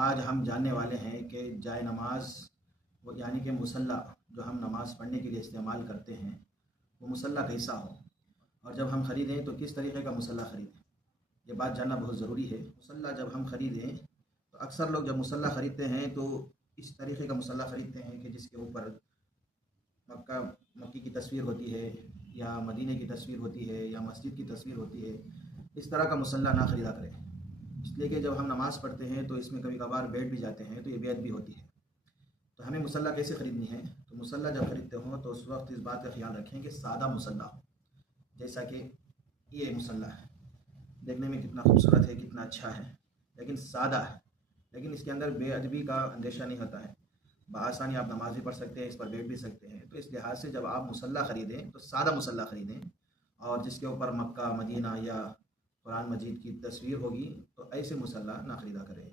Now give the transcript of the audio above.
आज हम जानने वाले हैं कि जाए नमाज वो यानी कि मुसल्ला जो हम नमाज़ पढ़ने के लिए इस्तेमाल करते हैं वो मुसल्ला कैसा हो, और जब हम ख़रीदें तो किस तरीक़े का मुसल्ला ख़रीदें। ये बात जानना बहुत ज़रूरी है। मुसल्ला जब हम ख़रीदें तो अक्सर लोग जब मुसल्ला ख़रीदते हैं तो इस तरीक़े का मुसल्ला ख़रीदते हैं कि जिसके ऊपर मक्की की तस्वीर होती है या मदीने की तस्वीर होती है या मस्जिद की तस्वीर होती है। इस तरह का मुसल्ला ना ख़रीदा करें, इसलिए कि जब हम नमाज़ पढ़ते हैं तो इसमें कभी कभार बैठ भी जाते हैं तो ये बेअदबी होती है। तो हमें मुसल्ला कैसे ख़रीदनी है, तो मुसल्ला जब ख़रीदते हो तो उस वक्त इस बात का ख्याल रखें कि सादा मुसल्ला हो। जैसा कि ये मुसल्ला है, देखने में कितना खूबसूरत है, कितना अच्छा है, लेकिन सादा है। लेकिन इसके अंदर बेअदबी का अंदेशा नहीं होता है, बआसानी आप नमाज़ भी पढ़ सकते हैं, इस पर बैठ भी सकते हैं। तो इस लिहाज से जब आप मुसल्ला ख़रीदें तो सादा मुसल्ला ख़रीदें, और जिसके ऊपर मक्का मदीना या कुरान मजीद की तस्वीर होगी, तो ऐसे मुसल्ला ना ख़रीदा करें।